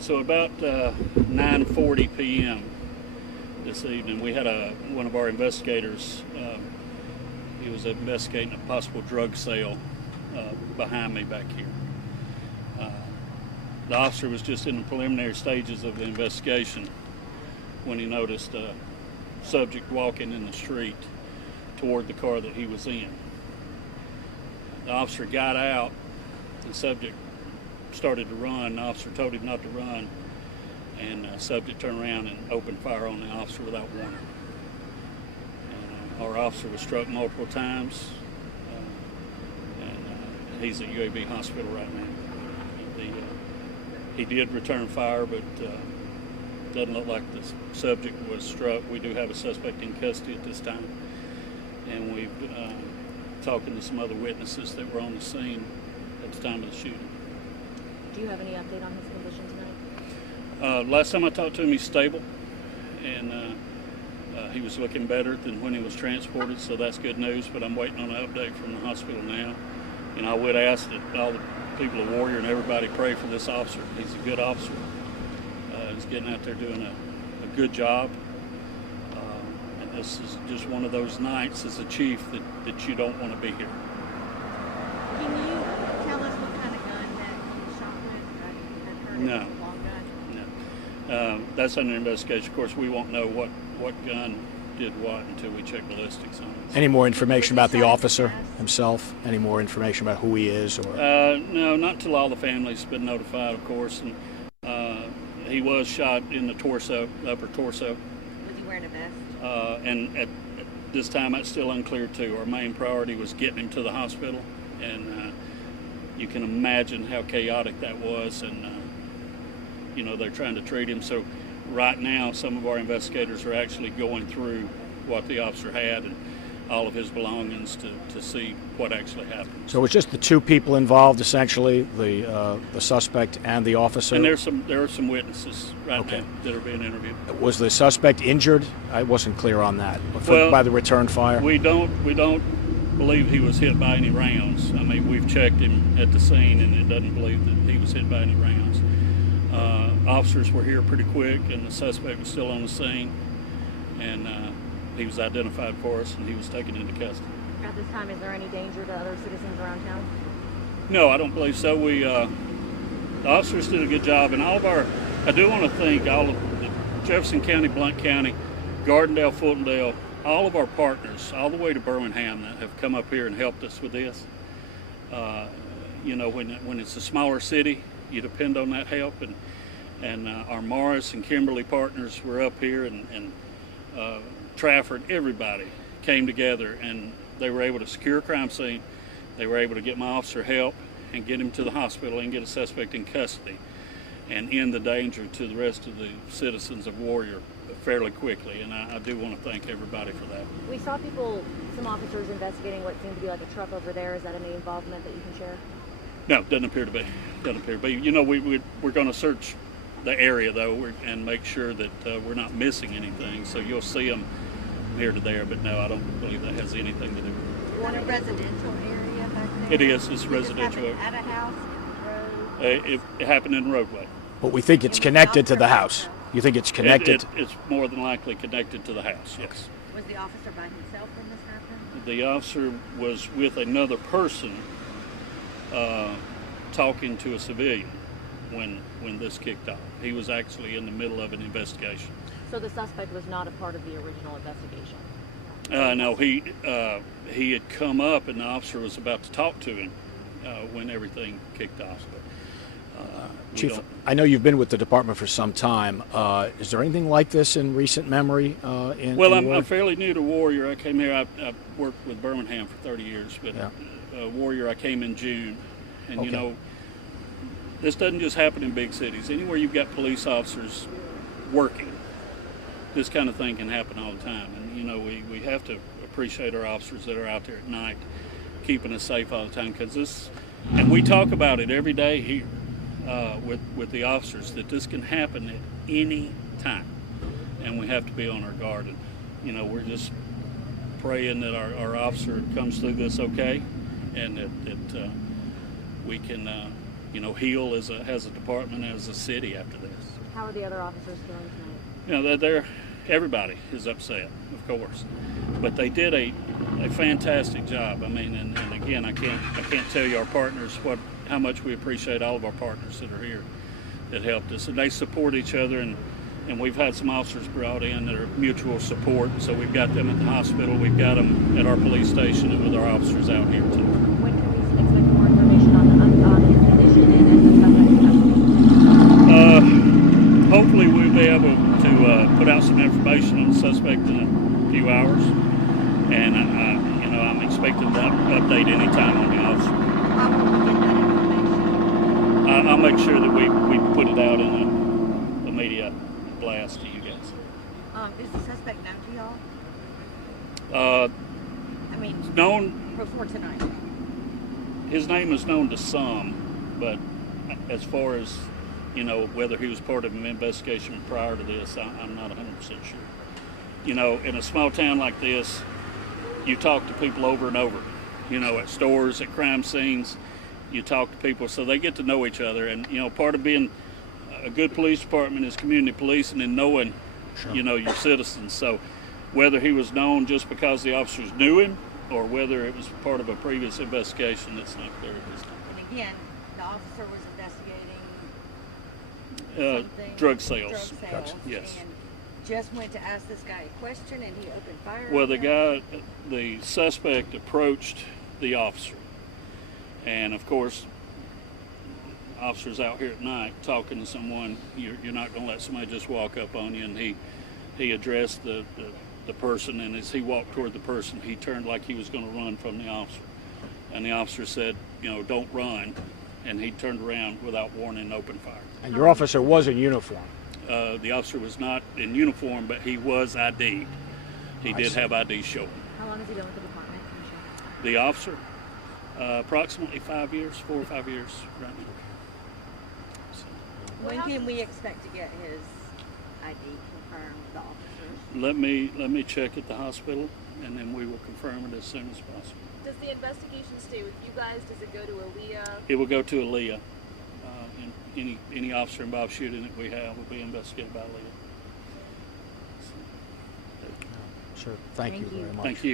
So about 9:40 p.m. this evening, we had one of our investigators. He was investigating a possible drug sale behind me back here. The officer was just in the preliminary stages of the investigation when he noticed a subject walking in the street toward the car that he was in. The officer got out. The subject started to run. The officer told him not to run, and the subject turned around and opened fire on the officer without warning. And, our officer was struck multiple times, and he's at UAB hospital right now. He did return fire, but doesn't look like the subject was struck. We do have a suspect in custody at this time, and we've talking to some other witnesses that were on the scene at the time of the shooting. Do you have any update on his condition tonight? Last time I talked to him, he's stable, and he was looking better than when he was transported, so that's good news, but I'm waiting on an update from the hospital now. And I would ask that all the people of Warrior and everybody pray for this officer. He's a good officer. He's getting out there doing a good job. And this is just one of those nights as a chief that you don't want to be here. Can you tell us what kind of gun that he shot with? I've heard No. it was a long gun. No. That's under investigation. Of course, we won't know what gun did what until we check ballistics on it. Any more information about the officer himself? Any more information about who he is? Or No, not until all the family's been notified, of course. And he was shot in the torso, upper torso. Was he wearing a vest? And at this time, that's still unclear too. Our main priority was getting him to the hospital, and you can imagine how chaotic that was. And they're trying to treat him. So right now, some of our investigators are actually going through what the officer had and all of his belongings to see what actually happened. so it was just the two people involved, essentially, the suspect and the officer. And there are some witnesses right Okay. now that are being interviewed. Was the suspect injured? I wasn't clear on that. Well, by the return fire. We don't believe he was hit by any rounds. I mean, we've checked him at the scene, and it doesn't believe that he was hit by any rounds. Officers were here pretty quick, and the suspect was still on the scene, and he was identified for us, and he was taken into custody. At this time, is there any danger to other citizens around town? No, I don't believe so. The officers did a good job, and I do want to thank all of the Jefferson County, Blount County, Gardendale, Fultondale, all of our partners, all the way to Birmingham, that have come up here and helped us with this. When it's a smaller city, you depend on that help, and our Morris and Kimberly partners were up here, and Trafford, everybody came together, and they were able to secure a crime scene. They were able to get my officer help and get him to the hospital and get a suspect in custody and end the danger to the rest of the citizens of Warrior fairly quickly, and I do want to thank everybody for that. We saw some officers investigating what seemed to be like a truck over there. Is that any involvement that you can share? No, doesn't appear to be. Doesn't appear to be. We're going to search the area though, and make sure that we're not missing anything. So you'll see them here to there, but no, I don't believe that has anything to do with Is it a residential area back there? it. It is. It's Did this residential. happen at a house, road? It happened in the roadway. But we think it's connected to the house. You think it's connected? It's more than likely connected to the house. Yes. Was the officer by himself when this happened? The officer was with another person talking to a civilian when this kicked off. He was actually in the middle of an investigation. So the suspect was not a part of the original investigation? No, he had come up, and the officer was about to talk to him when everything kicked off. But, Chief, I know you've been with the department for some time. Is there anything like this in recent memory? I'm Warrior? fairly new to Warrior. I came here. I worked with Birmingham for 30 years, but Yeah. Warrior, I came in June, and Okay. this doesn't just happen in big cities. Anywhere you've got police officers working, this kind of thing can happen all the time. And we have to appreciate our officers that are out there at night, keeping us safe all the time. And we talk about it every day here with the officers, that this can happen at any time, and we have to be on our guard. And we're just praying that our officer comes through this okay, and that we can Hill has a department as a city after this. How are the other officers feeling tonight? Everybody is upset, of course, but they did a fantastic job. I mean, and again, I can't tell you our partners how much we appreciate all of our partners that are here that helped us, and they support each other, and we've had some officers brought in that are mutual support. So we've got them at the hospital, we've got them at our police station, and with our officers out here too. When can we expect more information on his condition and the suspect? Hopefully we'll be able to put out some information on the suspect in a few hours, and I'm expecting that update anytime on the officer. How will we get that information? I'll make sure that we put it out in a media blast to you guys. Is the suspect known to y'all? I mean, Known, before tonight. his name is known to some, but as far as whether he was part of an investigation prior to this, I'm not 100% sure. In a small town like this, you talk to people over and over. At stores, at crime scenes, you talk to people, so they get to know each other. And part of being a good police department is community policing and knowing, your citizens. So whether he was known just because the officers knew him, or whether it was part of a previous investigation, that's not clear at this time. And again, the officer was investigating something. Drug sales. Drug sales. Gotcha. Yes. And just went to ask this guy a question, and he opened fire. Well, on him. the suspect approached the officer, and of course, officers out here at night talking to someone, you're not going to let somebody just walk up on you. And he addressed the person, and as he walked toward the person, he turned like he was going to run from the officer, and the officer said, "Don't run," and he turned around without warning and opened fire. And your officer was in uniform. The officer was not in uniform, but he was ID'd. He I did see. have ID showing. How long has he been with the department, Commissioner? The officer, approximately 5 years, 4 or 5 years right now. So, When can we expect to get his ID confirmed, the officers? let me check at the hospital, and then we will confirm it as soon as possible. Does the investigation stay with you guys? Does it go to Aaliyah? It will go to Aaliyah. And any officer involved shooting that we have will be investigated by Aaliyah. Sure. Thank you Thank you. very much. Thank you.